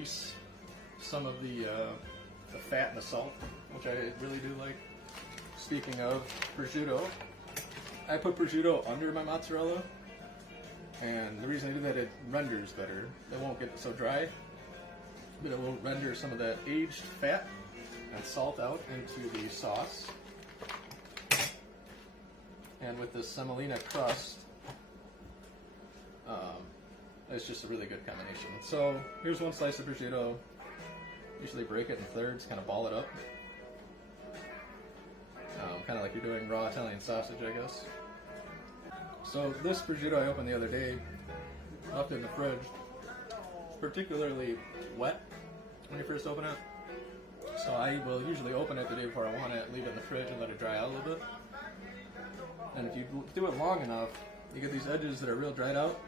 release some of the fat and the salt, which I really do like. Speaking of prosciutto, I put prosciutto under my mozzarella, and the reason I do that, it renders better. It won't get so dry, but it will render some of that aged fat and salt out into the sauce. And with this semolina crust, it's just a really good combination. So here's one slice of prosciutto. Usually break it in thirds, kind of ball it up. Kind of like you're doing raw Italian sausage, I guess. So this prosciutto I opened the other day, left it in the fridge. It's particularly wet when you first open it. So I will usually open it the day before I want it, leave it in the fridge and let it dry out a little bit. And if you do it long enough, you get these edges that are real dried out.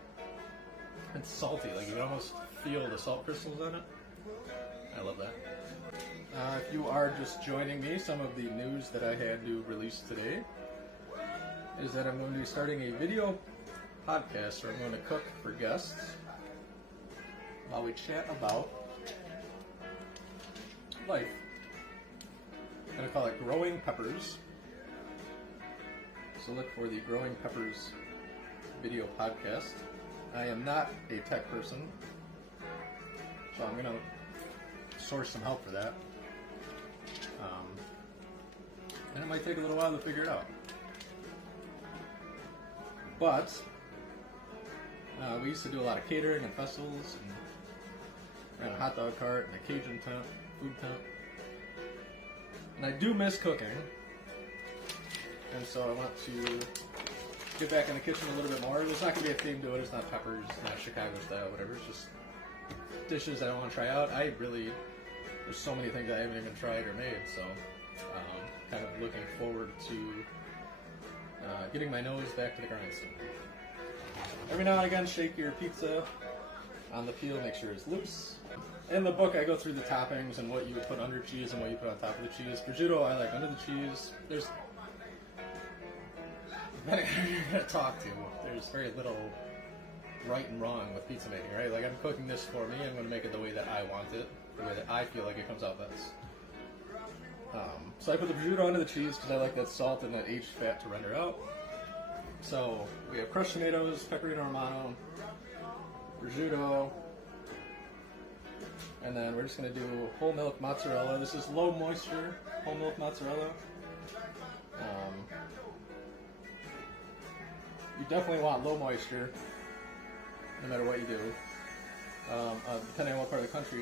It's salty, like you can almost feel the salt crystals on it. I love that. If you are just joining me, some of the news that I had to release today is that I'm going to be starting a video podcast where I'm going to cook for guests while we chat about life. I'm going to call it Growing Peppers. So look for the Growing Peppers video podcast. I am not a tech person, so I'm going to source some help for that. And it might take a little while to figure it out. But we used to do a lot of catering and festivals, and ran a hot dog cart and a Cajun tent, food tent. And I do miss cooking, and so I want to get back in the kitchen a little bit more. There's not going to be a theme to it. It's not peppers, it's not Chicago style, whatever. It's just dishes that I want to try out. There's so many things I haven't even tried or made, so kind of looking forward to getting my nose back to the grindstone. Every now and again, shake your pizza on the peel, make sure it's loose. In the book, I go through the toppings and what you would put under cheese and what you put on top of the cheese. Prosciutto, I like under the cheese. Depending on who you're going to talk to, there's very little right and wrong with pizza making, right? Like, I'm cooking this for me, I'm going to make it the way that I want it, the way that I feel like it comes out best. So I put the prosciutto under the cheese because I like that salt and that aged fat to render out. So we have crushed tomatoes, pecorino romano, prosciutto, and then we're just going to do whole milk mozzarella. This is low moisture whole milk mozzarella. You definitely want low moisture no matter what you do. Depending on what part of the country